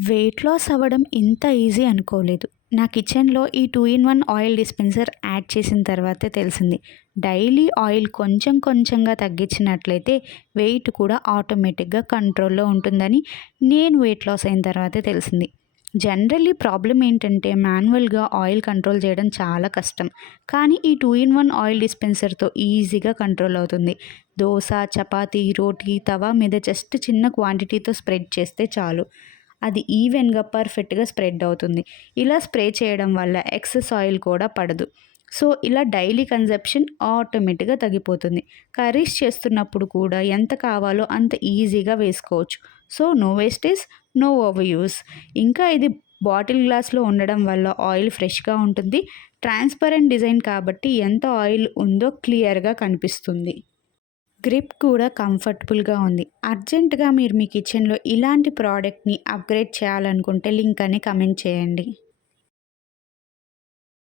Weight loss అవ్వడం ఇంత easy అనుకోలేదు. నా కిచెన్‌లో ఈ 2 ఇన్ 1 ఆయిల్ డిస్పెన్సర్ యాడ్ చేసిన తర్వాతే తెలిసింది. డైలీ ఆయిల్ కొంచెం కొంచెంగా తగ్గించినట్లయితే వెయిట్ కూడా ఆటోమేటిక్‌గా కంట్రోల్‌లో ఉంటుందని నేను వెయిట్ లాస్ అయిన తర్వాతే తెలిసింది. జనరల్లీ ప్రాబ్లమ్ ఏంటంటే మాన్యువల్‌గా ఆయిల్ కంట్రోల్ చేయడం చాలా కష్టం. కానీ ఈ 2 ఇన్ 1 ఆయిల్ డిస్పెన్సర్‌తో ఈజీగా కంట్రోల్ అవుతుంది. దోస, చపాతీ, రోటీ, తవా మీద జస్ట్ చిన్న క్వాంటిటీతో స్ప్రెడ్ చేస్తే చాలు. అది ఈవెన్‌గా పర్ఫెక్ట్‌గా స్ప్రెడ్ అవుతుంది. ఇలా స్ప్రే చేయడం వల్ల ఎక్సెస్ ఆయిల్ కూడా పడదు. సో, ఇలా డైలీ కన్జంప్షన్ ఆటోమేటిక్‌గా తగ్గిపోతుంది. కర్రీస్ చేస్తున్నప్పుడు కూడా ఎంత కావాలో అంత ఈజీగా వేసుకోవచ్చు. So, no wastage, no over use. ఇంకా ఇది బాటిల్ గ్లాస్‌లో ఉండడం వల్ల ఆయిల్ ఫ్రెష్‌గా ఉంటుంది. ట్రాన్స్‌పరెంట్ డిజైన్ కాబట్టి ఎంత ఆయిల్ ఉందో క్లియర్‌గా కనిపిస్తుంది. గ్రిప్ కూడా కంఫర్టబుల్‌గా ఉంది. అర్జెంట్‌గా మీరు మీ కిచెన్‌లో ఇలాంటి ప్రోడక్ట్‌ని అప్‌గ్రేడ్ చేయాలనుకుంటే లింక్ అని కమెంట్ చేయండి.